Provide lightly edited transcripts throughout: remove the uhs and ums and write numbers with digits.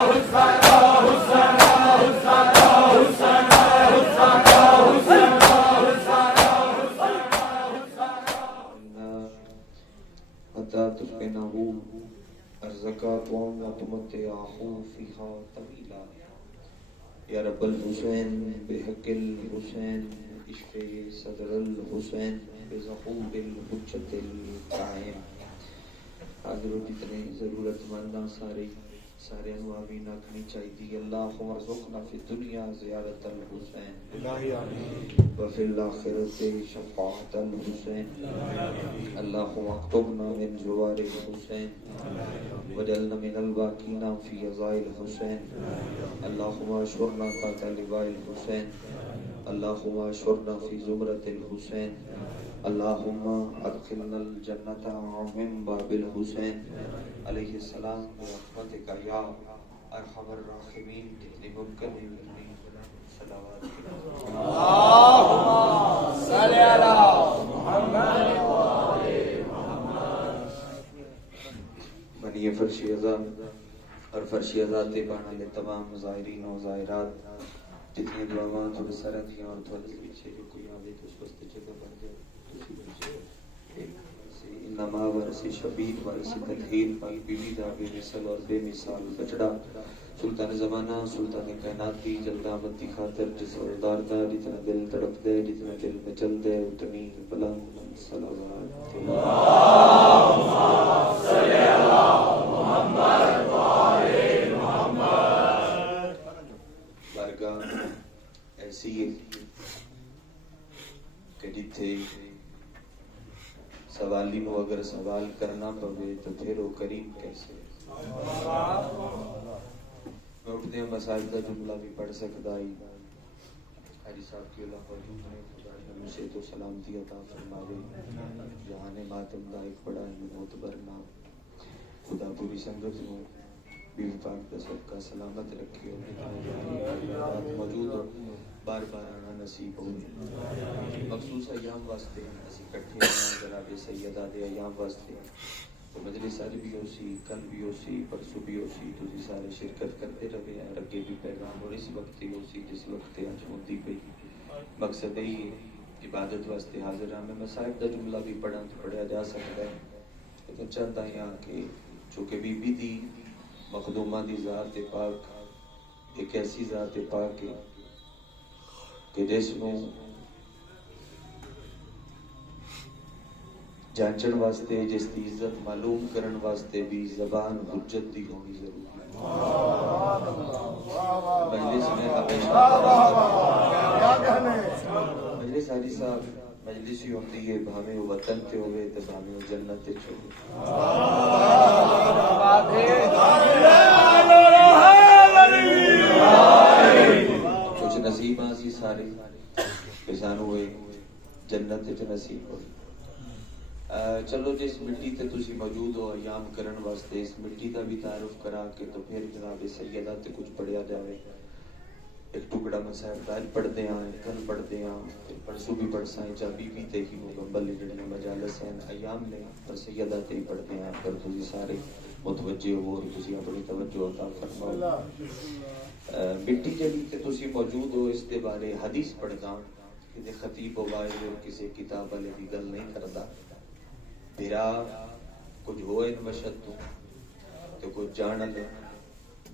حتى تسكنه الزكاة وتمتعه فيها طويلا يا رب الحسين بحق الحسين اشف صدر الحسين بظهور الحجة القائم. حاضر جتنے ضرورت منداں سارے آمین آکھنی چاہیے. اللہم ارزقنا فی الدنیا زیارت الحسین وفی الآخرت شفاعت الحسین. اللہم اکتبنا من جوار الحسین وجعلنا من الباقین فی عزاء الحسین. اللہم اشرنا تحت لواء الحسین. اللہم اشرنا فی زمرۃ الحسین. اللہم ادخلنا الجنۃ من باب الحسین علیہ السلام برحمتک یا ارحم الراحمین. جتنی ممکن ہے اتنی صلوات اللہم صلی علی محمد بنی فرش ازا اور فرش ازا تے بانا لے تمام زائرین و زائرات جتنی دعاواں تھوڑے سارا دیا اور تھوڑے پیچھے جو کوئی آوے تو اس وقت جگہ بن جائے. انما ورسی شبیر ورسی تطہیر پاک بیوی دا بے مثل اور بے مثال بچڑا سلطان زمانہ سلطان کائنات کی جلدہ آمد کی خاطر جس وردار دا جتنا دل تڑپ دے جتنا دل میں چل دے اتنی بلند صلوات. اللہم صلی علی محمد وآل محمد. بارگاہ ایسی ہے کہ جتھے سوالی نو اگر سوال کرنا پوے تو پھر وہ کریم کیسے. میں اٹھتے ہیں مسائل کا جملہ بھی پڑھ سکتا ہی. حاجی صاحب کی اللہ موجود ہے. خدا نے سے تو سلامتی عطا فرماوے. جہاں نے ماتم دا ایک بڑا معتبر نام خدا پوری سنگت میں بیوی پاک کا صدقہ سلامت رکھے اور موجود ہو بار بار آنا نصیب ہو. مخصوص ایام واسطے اسی کٹھے ہیں جناب سیدہ دے ایام واسطے تو مجلس آج بھی ہو سی کل بھی ہو سی پرسوں بھی ہو سی تسی سارے شرکت کرتے رہے ہیں. اگے بھی پیغام اور اس وقت ہو سی جس وقت آج ہوتی پئی. مقصد یہی ہے عبادت واسطے حاضر ہاں. میں مصائب دا جملہ بھی پڑھا جا سکتا ہے تو چاہتا ہوں کہ چونکہ بی بی دی مخدومہ دی ذات پاک ایک ایسی ذات پاک ہے کہ جس نو جانچن واسطے جس دی عزت معلوم کرن واسطے بھی زبان حجت دی ہونی ضروری ہے. مجلس میں ہمیشہ مجلس حاجی صاحب مجلس ہی ہوتی ہے بھاویں وہ وطن تے ہوئے تے بھاویں وہ جنت تے ہوئے. کچھ نصیب آسی سارے کہ سانو ہوئے جنت تے نصیب ہوئے. چلو جس مٹی تے تسی موجود ہو ایام کرن واسطے اس مٹی دا بھی تعارف کرا کے تو پھر جناب سیدہ تے کچھ پڑھیا جاوے. ایک ٹکڑا مسائل دائل پڑھتے ہیں کل پڑھتے ہیں پھر پرسوں بھی پڑھسا ہے جا بی بی تے ہی مکمل جڑی مجالس ہیں ایام لیں اور سیدہ تے ہی پڑھتے ہیں. پر تسی سارے متوجہ ہو اور تسی اپنی توجہ عطا فرماؤ. مٹی جڑی تے تسی موجود ہو اس دے بارے حدیث پڑھدا کہ خطیب و واعظ اور کسی کتاب والے دی گل نہیں کردا. بھرا کچھ ہوئے مشد تو کچھ جان لے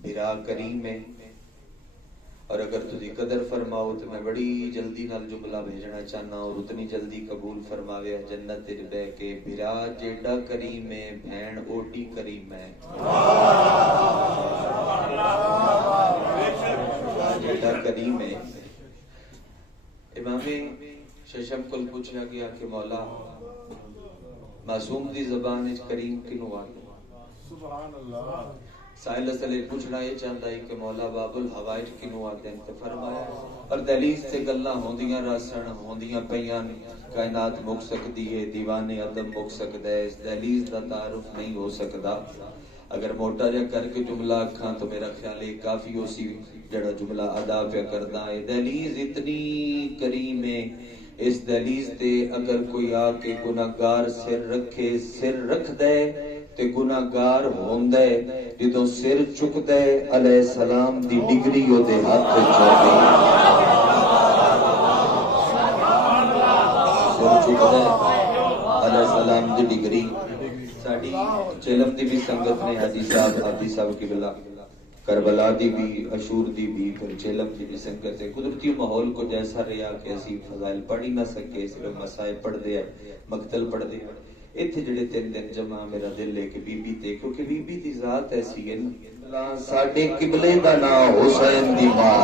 بھرا کریم ہے. اور اگر تجھے قدر فرماؤ تو میں بڑی جلدی نال جملہ بھیجنا چاہنا اور اتنی جلدی قبول فرماوے جنت تے بہ کے بھرا جیڑا کریم ہے بہن اوٹی کریم ہے. جیڑا کریم ہے. امام ششم کل پوچھا گیا کہ مولا معصوم دی زبان وچ کریم کینوں آندا. سبحان اللہ. سائل اسلے پوچھنا یہ چاہتا ہے کہ مولا باب الحوائج کینوں آتے ہیں. تو فرمایا اور دہلیز سے گلاں ہوندیاں راسن ہوندیاں پیاں کائنات مک سکتی ہے دیوانے ادب مک سکتا ہے. اس دہلیز دا تعارف نہیں ہو سکتا. اگر موٹا جا کر کے جملہ اکھاں تو میرا خیال ہے کافی اسی جڑا جملہ ادا پہ کردا ہے. دہلیز اتنی کریم ہے. اس دہلیز تے اگر کوئی آ کے گناہگار سر رکھے سر رکھ دے تے گناہگار ہوندا ہے جدوں سر چکدا ہے علیہ السلام دی ڈگری اودے ہاتھ وچ ہوندی سر چکدا ہے علیہ السلام دی ڈگری ساڈی چلم دی بھی سنگت نے حاجی صاحب کی بلا کربلا دی بھی اشور دی بھی پھر چلم دی بھی سنگت ہے قدرتی ماحول کو جیسا رہا کہ اسی فضائل پڑھ ہی نہ سکے صرف مسائل پڑھ دے مقتل پڑھ دے ایتھے جڑے 3 دن جمع میرا دل ہے کہ بی بی تے کیونکہ بی بی دی ذات ایسی ہے نا ساڈے قبلے دا نام حسین دی ماں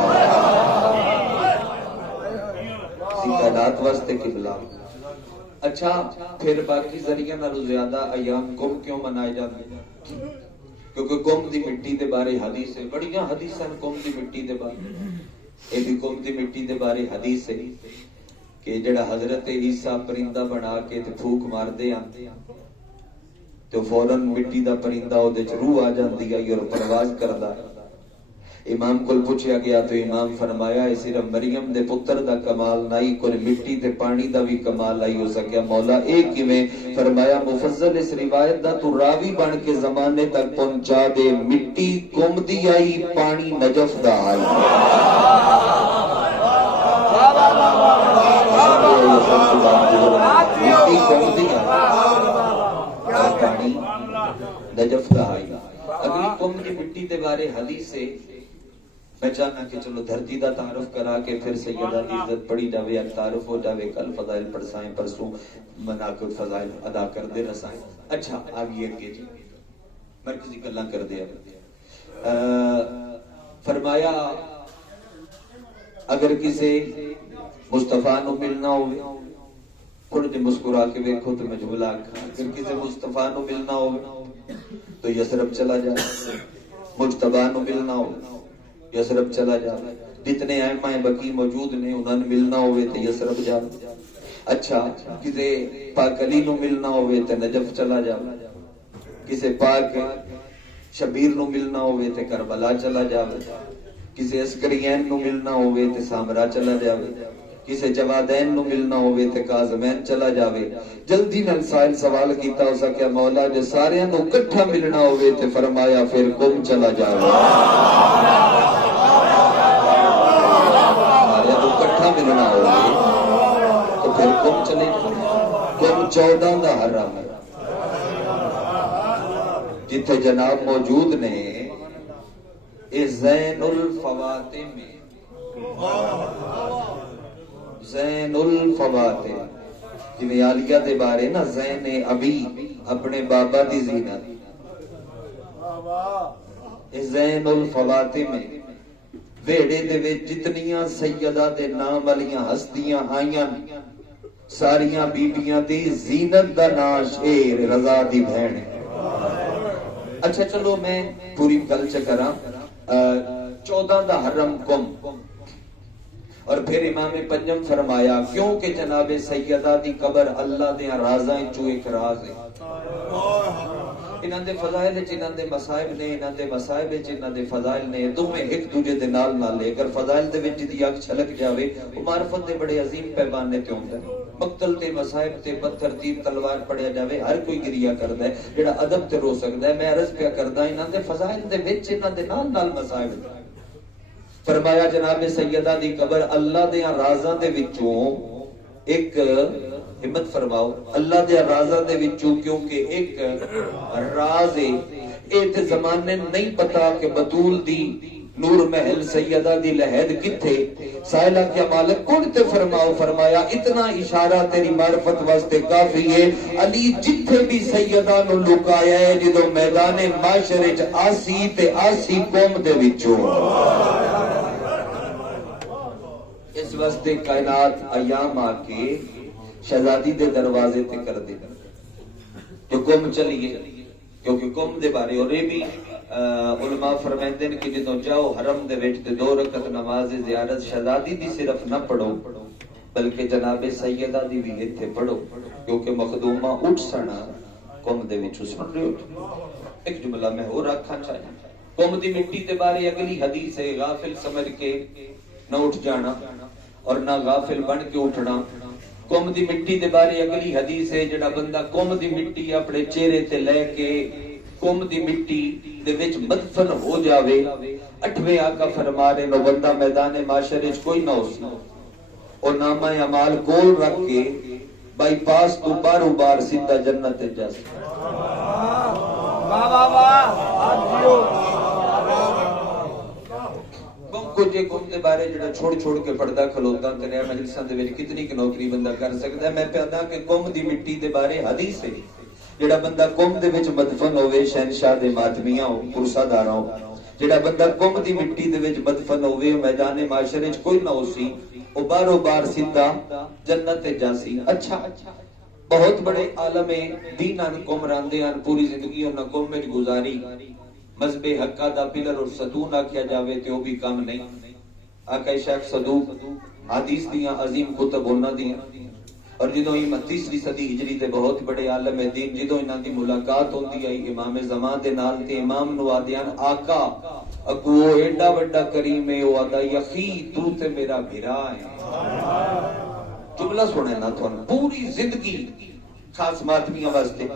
زیادات واسطے قبلہ اچھا پھر باقی ذریعہ نالوں زیادہ ایام قوم کیوں منائے جاتے ہیں کیونکہ قوم دی مٹی دے بارے حدیث ہے بڑیاں حدیثاں قوم دی مٹی دے بارے اے بھی قوم دی مٹی دے بارے حدیث ہے کہ جڑا حضرت عیسیٰ پرندہ بنا کے تے پھوک مار دے آن تو فوراً مٹی دا پرندہ او دے روح آ جاندی ہے اور پرواز کردا امام کول پوچھیا گیا تو امام فرمایا ہے صرف مریم دے پتر دا کمال نہیں کوئی مٹی تے پانی دا بھی کمال نہیں ہو سکیا مولا ایک ہی میں فرمایا مفضل اس روایت دا تو راوی بن کے زمانے تک پہنچا دے مٹی قوم دی آئی پانی نجف دا آئی مٹی قوم دی آئی پانی نجف دا آئی اگلی قوم کی مٹی دے بارے حدیث سے میں چاہنا کہ چلو دھرتی دا تعارف کرا کے پھر سیدہ دی عزت پڑھی جاوے یا تعارف ہو جاوے کل فضائل پڑھسائیں پرسوں مناقب فضائل ادا کر دے رسائیں اچھا آگے اگے جی مرکزی گلاں کر دے فرمایا اگر کسی مصطفیٰ نو ملنا ہوئے تھوڑے جے مسکرا کے دیکھو تو میں جملہ اگر کسی مصطفیٰ نو ملنا ہوئے تو یسرب چلا جائے مجتبیٰ نو ملنا ہوئے یسرب چلا جائے جتنے ائمہ بقی موجود نے انہوں نے ملنا ہوئے تو یسرب جائے اچھا کسی پاک علی نو ملنا ہوئے تو نجف چلا جائے کسی پاک شبیر نو ملنا ہوئے تو کربلا چلا جائے کسی عسکرین نو ملنا ہوئے تو سامرا چلا جائے کسی جوادین نو ملنا ہوئے تے کاظمین چلا جاوے جلدی نال سائل سوال کیتا ہو سکیا مولا جو سارے نو کٹھا ملنا ہوئے تے فرمایا پھر قوم چلا جاوے سارے نو کٹھا ملنا ہوئے تو پھر قوم چلے قوم 14 دا حرم ہے جتھے جناب موجود نے اے زین الفواتح میں زین الفواتح جویں عالیہ دے بارے نا زین ابی اپنے بابا دی زینت زین الفواتح میں ویڑے دے وچ جتنیاں سیدہ دے نام والیاں ہستیاں آئیاں ساریاں بیبیاں دی زینت دا ناش اے رضا دی بہن ہے اچھا چلو میں پوری گل چکراں 14 دا حرم قم اور پھر امام پنجم فرمایا کیونکہ جناب سیدہ دی قبر اللہ دے رازاں چوں ایک راز ہے انہاں دے فضائل وچ انہاں دے مصائب نے انہاں دے مصائب وچ انہاں دے فضائل نے دوویں ایک دوجے دے نال لے اگر فضائل دے وچ دی اگ چھلک جاوے او معرفت دے بڑے عظیم پیمانے تے ہوندا ہے مقتل تے مصائب تے پتھر تیر تلوار پڑھیا جاوے ہر کوئی گریا کردا ہے جڑا ادب تے رو سکدا ہے میں عرض پیا کردا انہاں دے فضائل دے وچ انہاں دے نال مصائب فرمایا جناب سیدہ دی قبر اللہ دے رازاں دے وچوں ایک ہمت فرماؤ اللہ دے رازاں دے وچوں کیونکہ ایک راز ہے اے تے زمانے نہیں پتا کہ بطول دی نور محل سیدہ دی لہد کتھے سائلہ کیا مالک کون تے فرماؤ فرمایا اتنا اشارہ تیری معرفت واسطے کافی ہے علی جتھے بھی سیدہ نو لکایا ہے جدو میدان معاشرے آسی تے آسی قوم دے وچوں اس واسطے کائنات ایام آکے شہزادی دے دروازے تے کر دے جو قوم چلیے کیونکہ قوم دے بارے اور یہ بھی علماء فرمائندے ہیں کہ جدوں جاؤ حرم دے وچ تے 2 رکعت نماز زیارت شہزادی دی صرف نہ پڑھو بلکہ جناب سیدہ دی بھی ایتھے پڑھو کیونکہ مخدومہ اٹھ سنا قوم دے وچ سن رہے ہو ایک جملہ میں اور رکھا چاہیے قوم دی مٹی دے بارے اگلی حدیث ہے غافل سمجھ کے نہ اٹھ جانا اور نہ غافل بن کے اٹھنا قوم دی مٹی دے بارے اگلی حدیث ہے، جڑا بندہ قوم دی مٹی اپنے چہرے تے لے کے قوم دی مٹی دے وچ مدفن ہو جاوے، 8ویں آقا فرما رہے نو بندہ میدان معاشر وچ کوئی نہ ہو سی، اور نامہ اعمال کول رکھ کے بائی پاس تو بارو بار سیدھا جنت جا سکتا۔ کچھ قوم دے بارے جڑا چھوڑ چھوڑ کے پڑھدا کھلوتا تے رہا مجلساں دے وچ کتنی کہ نوکری بندہ کر سکدا ہے۔ میں پیادا کہ قوم دی مٹی دے بارے حدیث ہے، جڑا بندہ قوم دے وچ مدفن ہوے شہنشاہ دے ماتمیاں ہو پرسا داراں ہو، جڑا بندہ قوم دی مٹی دے وچ مدفن ہوے میدان معاشر وچ کوئی نہ ہو سی، او بارو بار سیدھا جنت جا سی۔ اچھا بہت بڑے عالم دین ان قوم راندے ان پوری زندگی انہاں قوم وچ گزاری، مذہب حقہ دا پلر اور ستون آکھیا جاوے تے او بھی کم نہیں۔ آقا شیخ صدوق حدیث دیاں عظیم کتب انہاں دیاں، اور جدوں ہی 30ویں صدی ہجری دے بہت بڑے عالم دین جدوں انہاں دی ملاقات ہوندی آئی امام زمان دے نال تے امام نو آدیاں آقا اگو ایڈا وڈا کریم ہے، او آدا یخی تو تے میرا بھرا ہے۔ جملہ سنے نا تو پوری زندگی خاص ماتمیاں واسطے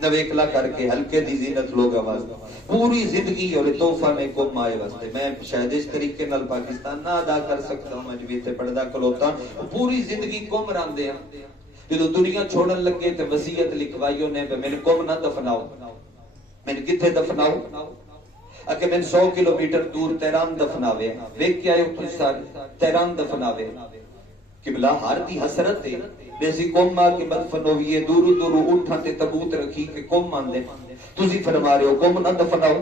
نویکلا کر کے ہلکے دی زینت لوگ آواز پوری زندگی اور تحفہ میں قوم آئے واسطے میں شاید اس طریقے نال پاکستان نہ ادا کر سکتا ہوں، مجبی تے پڑھدا کلوتا پوری زندگی قوم راندے ہیں۔ جدو دنیا چھوڑن لگے تے وصیت لکھوائیوں نے میں قوم نہ دفناؤ، میں کتھے دفناؤ؟ اگر میں 100 کلومیٹر دور تہران دفناوے دیکھ کے آئے اتنے تہران دفناوے قبلہ ہر دی حسرت ہے بیسی قوم ماں کے مدفن ہوئیے دورو دورو اٹھا تے تبوت رکھی کہ قوم مان دے تُسی فرما رہے ہو قوم نہ دفناؤ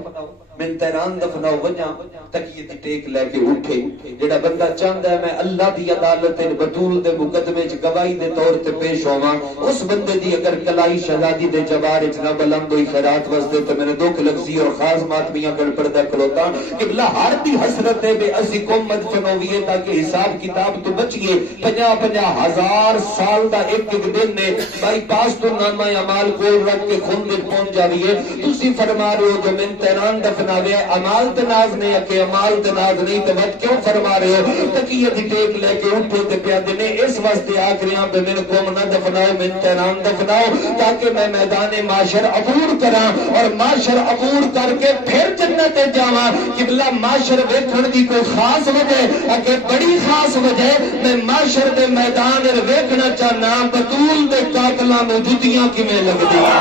من تہران دفناؤ وجہ تکیے دی ٹیک لے کے اٹھے جڑا بندہ چاہتا ہے میں اللہ دی عدالت بطول دے مقدمے چ گواہی دے طور تے پیش ہوواں اس بندے دی اگر کلائی شہزادی دے جوار وچ نہ بلند ہوئی خیرات واسطے تے میرے دکھ لگسی اور خاص ماتمیاں گڑ پڑدا کھلوتا کہ بلا ہر دی حسرت ہے بے اسی قوم مدفن ہوئیے تاکہ حساب کتاب تو بچئے 50,000 سال دا ایک ایک دن نے بائی پاس تو نامہ اعمال کول رکھ کے خون دل پہنچ جاویے تسی فرما رہے ہو جو من تہران دفناوے عمال تناز نہیں کہ عمال تناز نہیں تو وقت کیوں فرما رہے ہو تکیہ دی ٹیک لے کے اٹھے تے پیادے نے اس واسطے آکریاں پہ من قوم نہ دفناؤ من تہران دفناؤ تاکہ میں میدان معاشر عبور کراں اور معاشر عبور کر کے پھر جنت جاواں قبلہ معاشر ویکھن دی کوئی خاص وجہ اگر بڑی خاص وجہ میں معاشر دے میدان ویکھنا چاہنا بطول دے قاتلاں نوں جُتیاں کیویں لگدیاں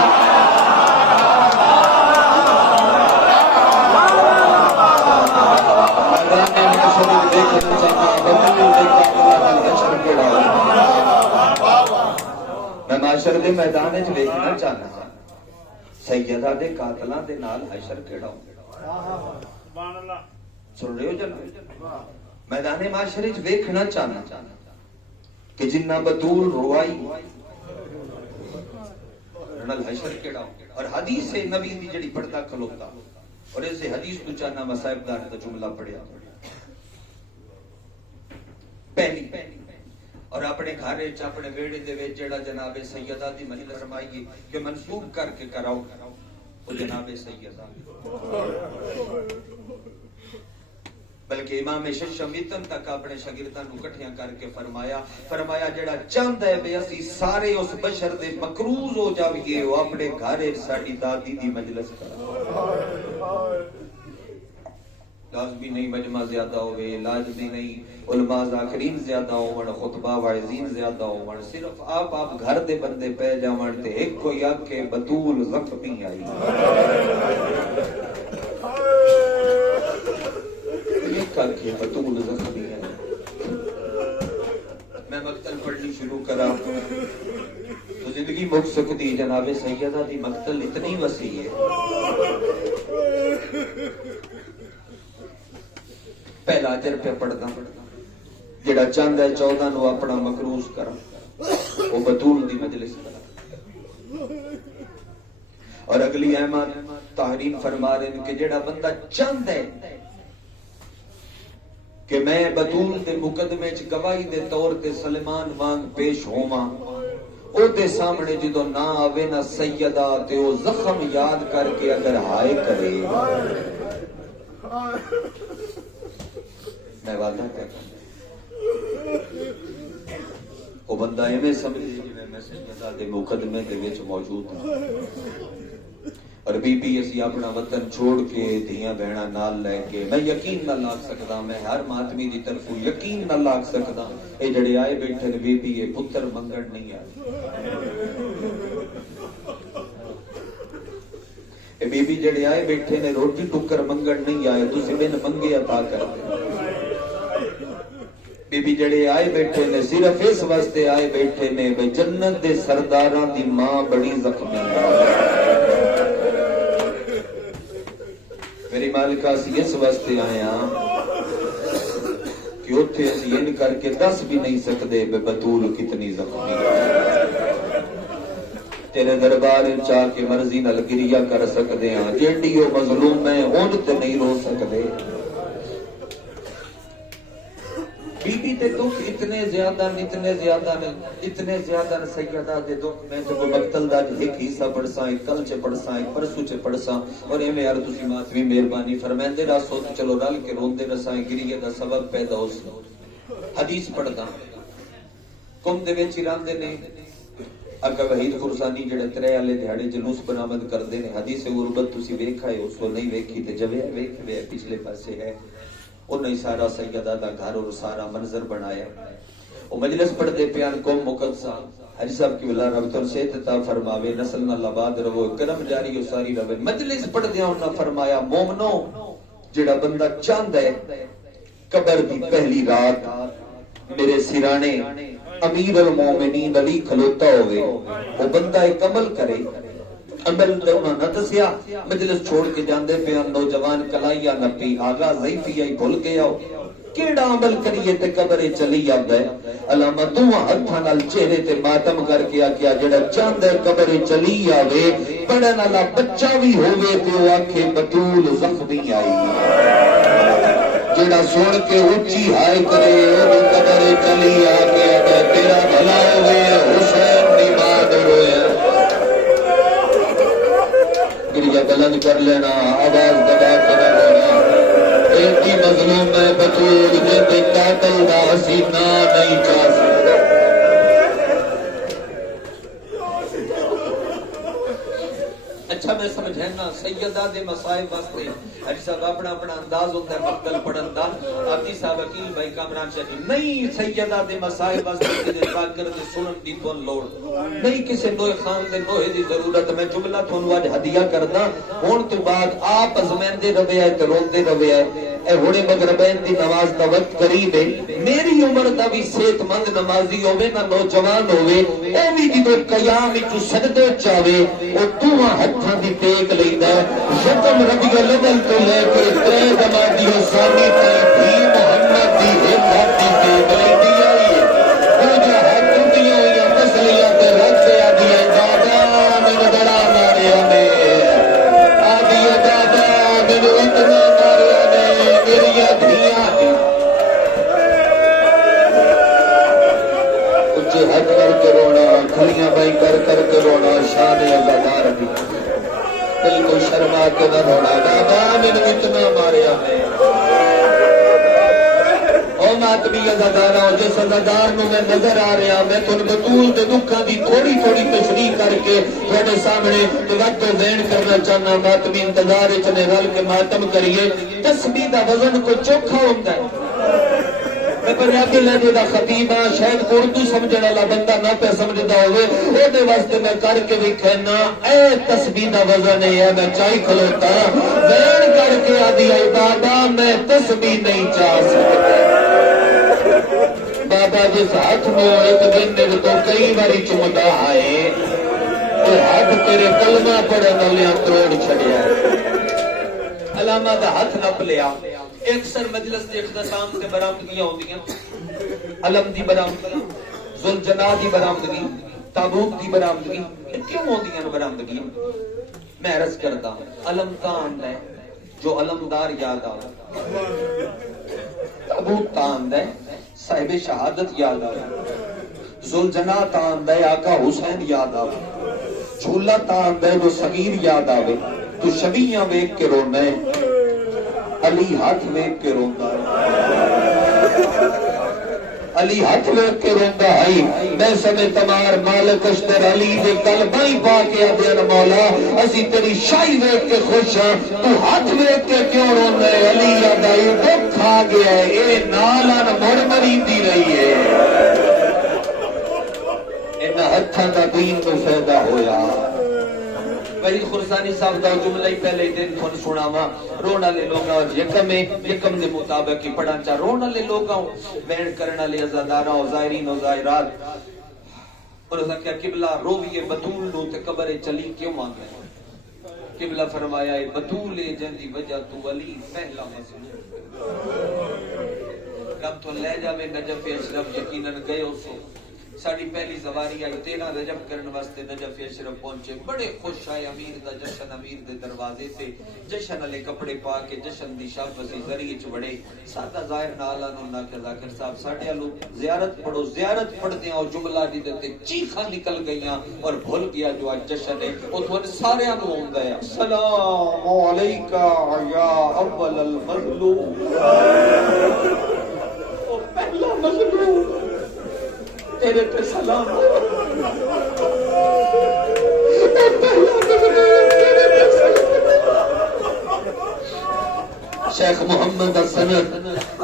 میں معاشر دے میدان وچ ویکھنا چاہنا سیدہ دے قاتلاں دے نال حشر کیڑا سبحان اللہ سن رہے ہو جناب میدان معاشر وچ ویکھنا چاہنا کہ جنہ بطول روائی نال حشر کیڑا اور حدیث ہے نبی دی جڑی پڑھدا کھلوتا اور اسے حدیث تو چاہنا مصائب دار دا جملہ پڑھیا پہلی اور اپنے گھر وچ اپنے ویڑے دے وچ جڑا جناب سیدہ دی مجلس فرمائیے کہ منسوب کر کے کراؤ او جناب سیدہ بلکہ امام ششمیتن تک اپنے شاگرداں نوں اکٹھیاں کر کے فرمایا جڑا چاہندا ہے بے اسی سارے اس بشر دے مقروض ہو جاویے او اپنے گھر وچ ساڈی دادی دی مجلس کرا لازمی نہیں مجمع زیادہ ہوئے لازمی نہیں علماء ذاکرین زیادہ ہوئے خطبہ واعظین زیادہ ہوئے صرف آپ گھر دے بندے پہ جاؤں تے ایک کوئی آکے بطول زخمی آئی ایک آکے بطول زخمی آئی میں مقتل پڑھنی شروع کرا تو زندگی مک سکتی جناب سیدہ دی مقتل اتنی وسیع ہے پہلا اجر پہ پڑھدا جڑا چاہندا ہے 14 نو اپنا مقروض کرا وہ بطول دی مجلس کرا اور اگلی احمد طاہرین فرما رہے ہیں کہ جڑا بندہ چاہندا ہے کہ میں بطول دے مقدمے چ گواہی دے طور تے سلیمان وانگ پیش ہوواں او دے سامنے جدوں نہ آوے نہ سیدہ تے او زخم یاد کر کے اگر ہائے کرے میں وعدہ کرتا وہ بندہ ایویں سمجھے جویں میں سیدہ دے مقدمے دے وچ موجود ہوں اور بی بی اسی اپنا وطن چھوڑ کے دھیاں بہنا نال لے کے میں یقین نہ لاگ سکدا میں ہر ماتمی دی طرفوں یقین نہ لاگ سکدا اے جڑے آئے بیٹھے نے بی بی اے پتر منگن نہیں آئے اے بی بی جڑے آئے بیٹھے نے روٹی ٹکر منگن نہیں آئے تسی بن منگے عطا کر دے بی بی جڑے آئے بیٹھے نے صرف اس واسطے آئے بیٹھے نے بھئی جنت دے سرداراں دی ماں بڑی زخمی ہے میری مالکہ سی اس واسطے آئے ہاں کہ اتھے اسی ان کر کے دس بھی نہیں سکتے بے بطول کتنی زخمی ہے تیرے دربار چاہ کے مرضی نال گریہ کر سکتے ہیں جیڑیو مظلوم میں اون تے نہیں رو سکتے بی بی تے دکھ اتنے زیادہ سیدہ دے دکھ میں تے کوئی مقتل دا ایک حصہ پڑھساں ایک کل چے پڑھساں ایک پرسو چے پڑھساں اور ایویں یار تسی ماتوی مہربانی فرمائندے راسو چلو رل کے روندے رساں گریہ دا سبب پیدا ہو سی حدیث پڑھدا قوم دے وچ راندے نے اگا وحید فرسانی جڑے ترے والے دیہاڑے جلوس برآمد کردے نے حدیث غربت تسی ویکھا ہے اس کو نہیں ویکھی تے جوے ویکھے پچھلے پاسے ہے انہیں سارا سیدہ دا گھر اور سارا منظر بنایا وہ مجلس پڑھتے پیان قوم مقدسہ حجی صاحب کی اللہ رب تن صحت عطا فرماوے نسل نال آباد رہو کرم جاری و ساری رہے مجلس پڑھدے انہاں فرمایا مومنو جڑا بندہ چاہندا ہے قبر دی پہلی رات میرے سرانے امیر المومنین علی کھلوتا ہوئے وہ بندہ ایک عمل کرے عمل تے انہاں نہ دسیا مجلس چھوڑ کے جاندے پہ نوجوان کلائیا نپی آغا ضعیفی آئی بھول گیا کیڑا عمل کریے تے قبرے چلی آندا ہے علامہ دوہاں ہتھاں نال چہرے تے ماتم کر کے آکھیا جڑا چاہندا ہے قبرے چلی آوے پڑھن والا بچہ بھی ہوے تے او آکھے بطول زخمی آئی جڑا سن کے اونچی ہائے کرے او قبرے چلی آ کے تیرا بھلا ہوے حسین دی ماں روئے گریہ بلند کر لینا آواز دبا کر لینا ایک ہی مظلوم میں بطول جے قاتل دا سینہ نہیں چاہ سکتا اچھا میں سمجھنا سیدہ دے مسائب واسطے حجی صاحب اپنا انداز ہوتا ہے مقتل پڑھن دا آتی صاحب وکیل بھائی کامران شاہی نہیں سیدہ دے مسائب واسطے کدے ذاکر دے سنن دی تو لوڑ نہیں کسی نوے خان دے نوہے دی ضرورت میں جملہ تھونو آج ہدیہ کردا ہون تو بعد آپ ازمین دے روے آئے تے رون دے روے آئے اے ہوڑے مغربین دی نماز دا وقت قریب ہے میری عمر دا بھی صحت مند نمازی ہوئے نہ نوجوان ہوئے اے بھی جدو قیام اچو سجدے چاہے او دوہاں ہتھاں دی ٹیک لیندا ہے یکم ربیع الاول تو لے کے ترے نمازی حسانی تے بھی محمد دی ایک ہاتھ دی ٹیک لیندی آئی ہے او جو ہاتھ ٹوٹیاں ہوئیاں تسلیاں تے رکھ دے آدھی ہے دادا میں بڑا ماریا نے آدھی ہے دادا میں اتنا ماریا نے میری دھیاں کچھ حد کر کے رونا کھلیاں بائی کر کے رونا شان عزادار دی دل کو شرما کے نہ رونا دادا میں اتنا ماریا نے او ماتمی عزادارہ جس عزادار نو میں نظر آ رہا میں تن بطول دے دکھاں دی تھوڑی تشریح کر کے تھوڑے سامنے وقت وین کرنا چاہنا ماتمی انتظار اتنے رل کے ماتم کریے تسبیح دا وزن کو چوکھا ہوتا ہے میں پنجابی لہجے دا خطیب ہاں شاید اردو سمجھنے والا بندہ نہ پہ سمجھدا ہوئے او دے واسطے میں کر کے بھی کہنا اے تسبیح دا وزن ہے میں چاہی کھلوتا وین کر کے آدھی آئی بابا میں تسبیح نہیں چاہ سکتا بابا جس ہاتھ میں ایک دن میرے تو کئی باری چمٹا آئے تو ہاتھ تیرے کلمہ پڑھے نلیاں کروڑ چھڑیا علامہ دا ہاتھ نپ لیا اکثر مجلس دے اختتام سے برآمدگیاں ہوندیاں علم دی برآمدگی ذوالجناح دی برآمدگی تابوت دی برآمدگی کیوں ہوندیاں برآمدگیاں میں عرض کرتا ہوں علم تان ہے جو علمدار یاد آ تابوت تان ہے صاحب شہادت یاد آ ذوالجناح تان ہے آقا حسین یاد آ جھولا تان ہے وہ صغیر یاد آوے تو شبیاں ویک کے رونا ہے علی ہاتھ ویک کے روندا ہے علی ہاتھ ویکھ کے روندا ہے میں سمے تمار مالک اشتر علی دے قلبائی پا کے آدھے مولا اسی تیری شاہی ویکھ کے خوش ہاں تو ہاتھ ویکھ کے کیوں روندا ہے علی آدھائی دکھ کھا گیا ہے اے نالان مڑ مریندی رہی ہے انہاں ہتھاں دا دین کو فائدہ ہویا وحید خرسانی صاحب دا جملہ ہی پہلے دن کھن سناوا رونا لے لوگا یکم دے مطابق ہی پڑھا چاہ رونا لے لوگا بین کرنا لے ازادارہ و زائرین و زائرات انہوں نے کہا قبلہ رویے بطول نو تے قبر چلی کیوں مانگ رہے قبلہ فرمایا ہے بطول جن دی وجہ تو علی پہلا مظلوم رب تو لے جاوے نجف اشرف یقیناً گئے اسو ساڑی پہلی زواری آئی 13 رجب کرن واسطے نجف اشرف پہنچے بڑے خوش آئے امیر دا جشن امیر دے دروازے تے جشن علی کپڑے پا کے جشن دی شاپ وسی ذریعے چوڑے سادہ ظاہر نالا نونا کہ ذاکر صاحب ساڑھے آلو زیارت پڑھو زیارت پڑھ دیں اور جملہ دی دیتے چیخاں نکل گئیاں اور بھول گیا جو آج جشن ہے اور تو سارے آنو ہوں گئے السلام علیکہ یا اول المظلوم اور پہلا مظلوم تیرے پہ سلام شیخ محمد حسنت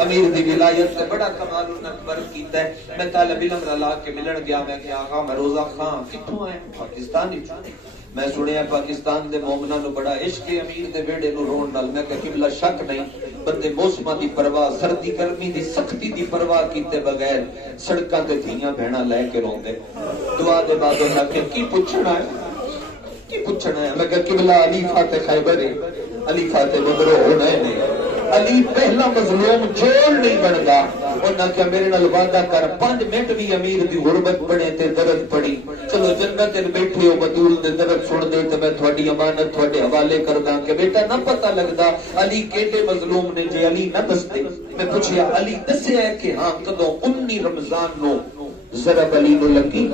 امیر دی ولایت سے بڑا کمال اکبر کیتا ہے میں طالب علم رلا کے ملن گیا میں کہ آقا میں روزہ خان کتوں آئے پاکستانی میں سنیا پاکستان دے مومنہ نو بڑا عشق امیر دے بیڑے نو رون نال میں کہ قبلہ شک نہیں بندے موسمہ دی پرواہ سردی گرمی دی سختی دی پرواہ کیتے بغیر سڑکاں تے دھیاں بہنا لے کے رون دے دعا دے بعد اللہ کہ کی پوچھنا ہے میں کہ قبلہ علی فاتح خیبر ہے علی فاتح بدر حنین ہے علی پہلا مظلوم جوڑ نہیں بندا انہاں کہ میرے نال وعدہ کر 5 منٹ بھی امیر دی غربت بڑے تے درد پڑی چلو جنت تے بیٹھے ہو بدول دے درد سن دے تے میں تھوڑی امانت تھوڑے حوالے کردا کہ بیٹا نہ پتہ لگدا علی کیڑے مظلوم نے جے علی نہ دستے میں پوچھیا علی دسیا کہ ہاں کدوں 19 رمضان نو ضرب علی نو لگی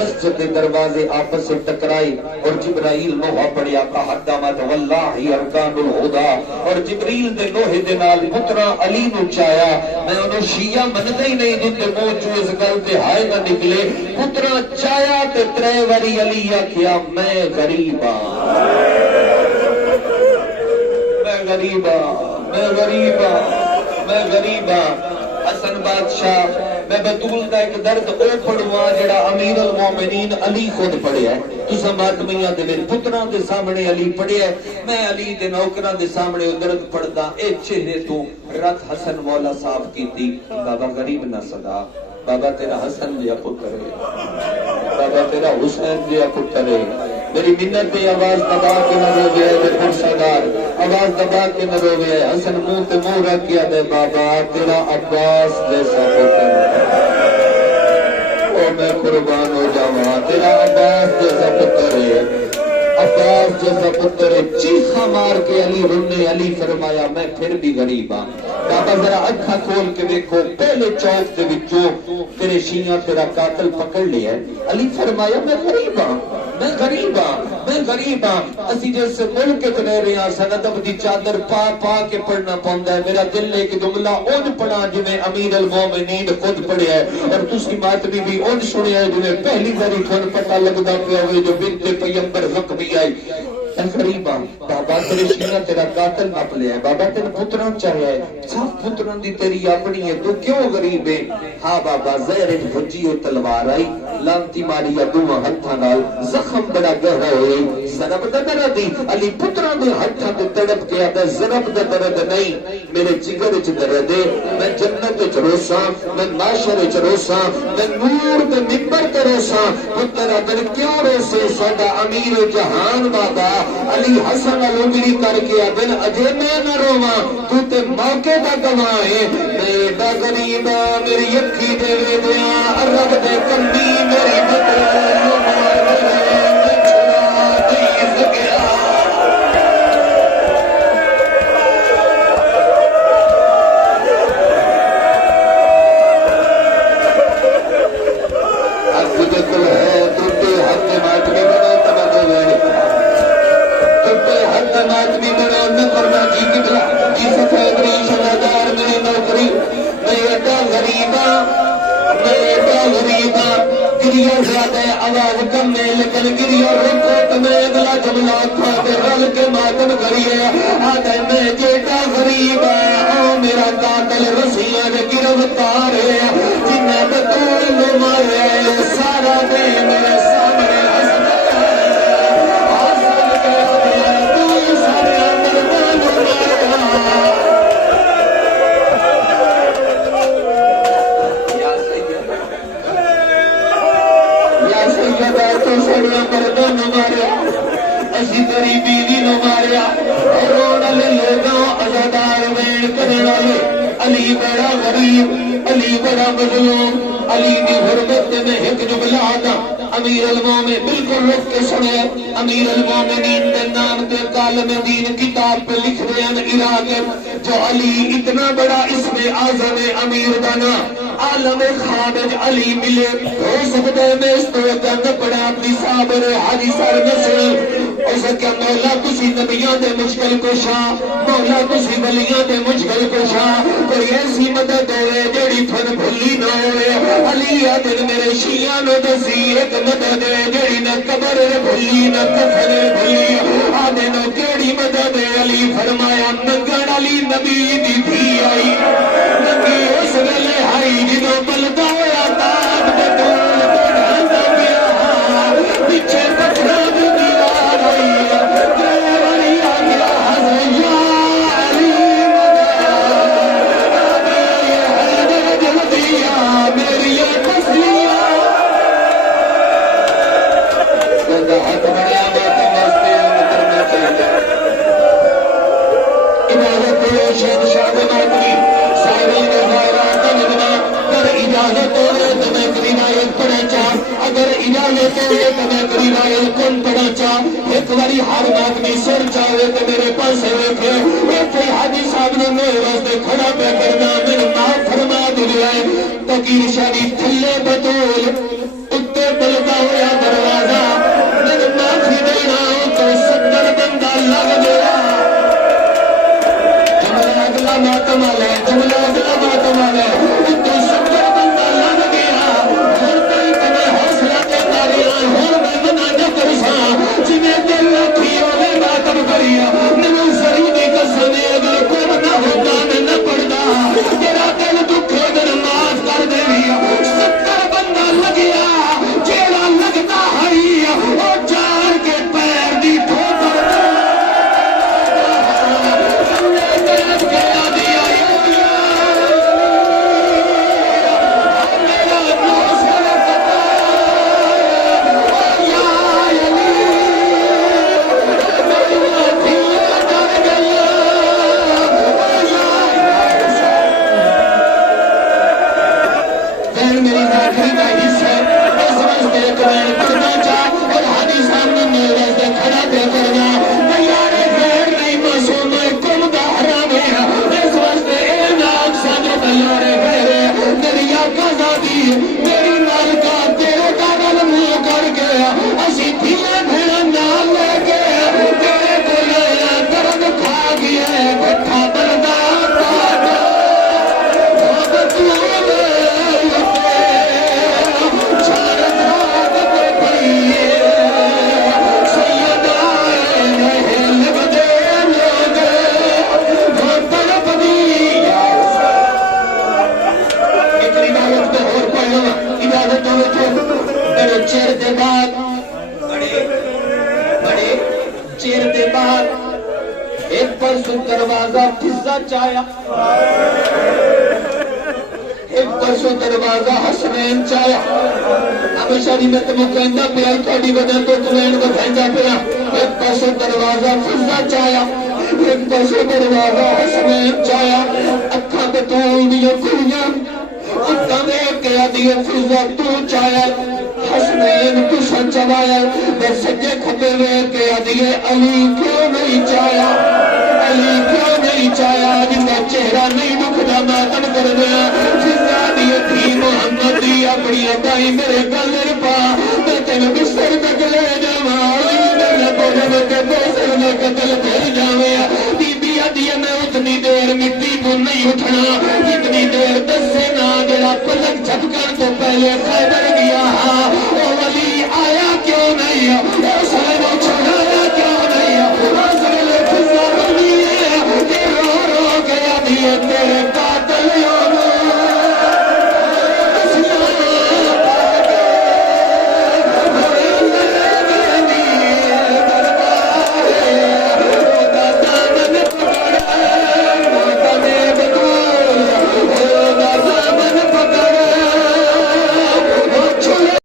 مسجد کے دروازے آپس سے ٹکرائے اور جبرائیل نوحہ پڑیا کا حدامت واللہ ارکان الہدا اور جبریل دے نوحے دے نال پترا علی نو چایا میں انہوں شیعہ مندے ہی نہیں جن دے موجو اس گل دے ہائے نہ نکلے پترا چایا تے 3 واری علی آکھیا میں غریباں میں غریباں حسن بادشاہ میں بطول دا ایک درد او پڑھوا جڑا امیر المومنین علی خود پڑھیا ہے تو سماتمیاں دے میرے پتران دے سامنے علی پڑھیا ہے میں علی دے نوکران دے سامنے درد پڑھدا اے چہرے تو رات حسن مولا صاحب کی تھی بابا غریب نہ صدا بابا تیرا حسن جیا پتر ہے بابا تیرا حسین جیا پتر ہے میری منت دے آواز دبا کے نہ رو گیا ہے پرسادار آواز دبا کے نہ رو گیا ہے حسن منہ تے منہ رکھ کیا دے بابا تیرا عباس جیسا پتر او میں قربان ہو جاواں تیرا عباس جیسا پتر ہے عباس جیسا پتر ہے چیخا مار کے علی رونے علی فرمایا میں پھر بھی غریب ہاں بابا ذرا اکھا کھول کے دیکھو پہلے چوک دے وچوں تیرے شیعہ تیرا قاتل پکڑ لیا ہے علی فرمایا میں غریب ہاں میں غریب ہاں اسی جیسے ملک رہ رہے ہیں سندب دی چادر پا کے پڑھنا پوندا ہے میرا دل ایک جملہ اون پڑھا جویں امیر المومنین خود پڑھیا ہے اور تسی ماتمی بھی اون سنیا ہے جویں پہلی باری کھن پتہ لگدا پیا ہوئے جو بنت پیغمبر زخمی آئی غریبا بابا تیرے شیعہ تیرا قاتل نپ لیا ہے بابا تیرے پتران چاہیا ہے سب پتران دی تیری اپنی ہے تو کیوں غریب ہے ہاں بابا زہر بھجی و تلوار آئی لانتی ماری دوواں ہتھاں نال زخم بڑا گہرا ہوئے ضرب دا درد دی علی پتران دے ہتھاں تے تڑپ کے آدا ضرب دا درد نہیں میرے جگر وچ درد ہے میں جنت وچ روساں میں معاشر وچ روساں میں نور دے منبر تے روساں پتر اگر کیوں روسے ساڈا امیر جہان بابا علی حسن الانگلی کر کے دن اجے میں نہ رواں تو تے موقع دا گواہ ہے میرا غریبا میری اکھی دے دیاں رب دے کندی میری بدل آواز کم میں لیکن گری اور رکو تو میں اگلا جملہ کھا کے رل کے ماتم کریے آدھے میں جیٹا غریب ہے او میرا قاتل رسیاں دے گرفتار ہے جنہیں بطول نو مارے سارا دے میرے سامنے حسن کے آدھے تو سارے مردان مارے یا سیدہ تو سڑیا مردان مارے اسی تیری بیوی نو ماریا اور روڑ لے لوگاں ازادار وین کرنے والے علی بڑا غریب علی بڑا مظلوم علی دی حرمت میں ایک جملہ آتا امیر المومن بالکل رکھ کے سنے امیر المومنین کے نام دے کالم دین کتاب پہ لکھ رہے ہیں عراق جو علی اتنا بڑا اسم اعظم امیر بنا عالم خارج علی ملے ہو سکتا ہے میں اس طرح کا پڑا اپنی صابر حدیثار نسل ایسا کیا مولا کسی نبیان دے مشکل کشا مولا کسی ولیان دے مشکل کشا کوئی ایسی مدد ہوئے جیڑی پھن بھلی نہ ہوئے علی آدن میرے شیعان دسی ایک مدد ہے جیڑی نہ قبر بھلی نہ کفر بھلی آدن کیڑی مدد ہے علی فرمایا نگڑ علی نبی دی بھی آئی نبی اس ویلے آئی جنہوں بلدہ ہویا تاب دے دول بڑھانا گیا پیچھے پکڑا بھی دیوار آئی علی آگیا حضر یا علی مدد دل دیا میری تسلیہ بندہ ہاتھ بڑھیا باتیں واسطے اترنا چاہیے عبادت کو شہد شاہ ماتری سائرین غیرات مدنہ پر اجازت ہوئے تو میں روایت پڑھا چاہ اگر اجازت ہوئے تو میں روایت کن پڑھا چاہ ایک باری ہر بات میں سر چاہے تو میرے پاس رکھے ایک حدیث صاحب نے میرے واسطے کھڑا پہ کرنا میرے معاف فرما دیا ہے تقیر شریف تھلے بطول اتے بلدا ہوا دروازہ میرے معافی دینا تو 70 بندہ لگ گیا جملہ اگلا ماتم آلے جملہ اگلا ماتم آلے تو 70 بندہ لگ گیا ہر کوئی تمہیں حوصلہ دیتا رہا ہر میں منع نہ کرسا جنہیں دل رکھی ہوئے ماتم کریا نمو سریدی قسمیں اگر کم نہ ہوتا میں نہ پڑھتا تیرا دل دکھے در معاف کر دے رہا 70 بندہ لگیا جیڑا لگتا ہے اور جار کے پیر دی ٹھوکر دروازہ فضا چایا ایک پرسوں دروازہ حسنین چایا ہمیشہ دی میں تمہیں کہندہ پیا تھوڑی وجہ تو تمہیں کو بھیجا پیا ایک پرسوں دروازہ فضا چایا ایک پرسوں دروازہ حسنین چایا اکھا بطول دیو کھلیاں اکھا میں کیا دیو فضا تو چایا حسنین تو سچوایا میں سجے کھپے میں کیا دیو علی کیوں نہیں چایا علی کیوں نہیں چایا جن کا چہرہ نہیں دکھتا ماتم کر دیا جزا دیئے تھی محمد دی اپنی اتائی میرے گلر پا میں تینے بستر تک لے جاؤں علی میرے بولے کے دوسر میں قتل پھر جاؤں بی بی ادیہ میں اتنی دیر مٹی کو نہیں نہیں اٹھنا کتنی دیر دسے نا جڑا پلک جھپکن تو پہلے خیبر گیا وہ ولی آیا کیوں نہیں اس نے چھڑایا کیوں نہیں اس نے فضا بنی ہے کہ رو رو گیا دیے تیرے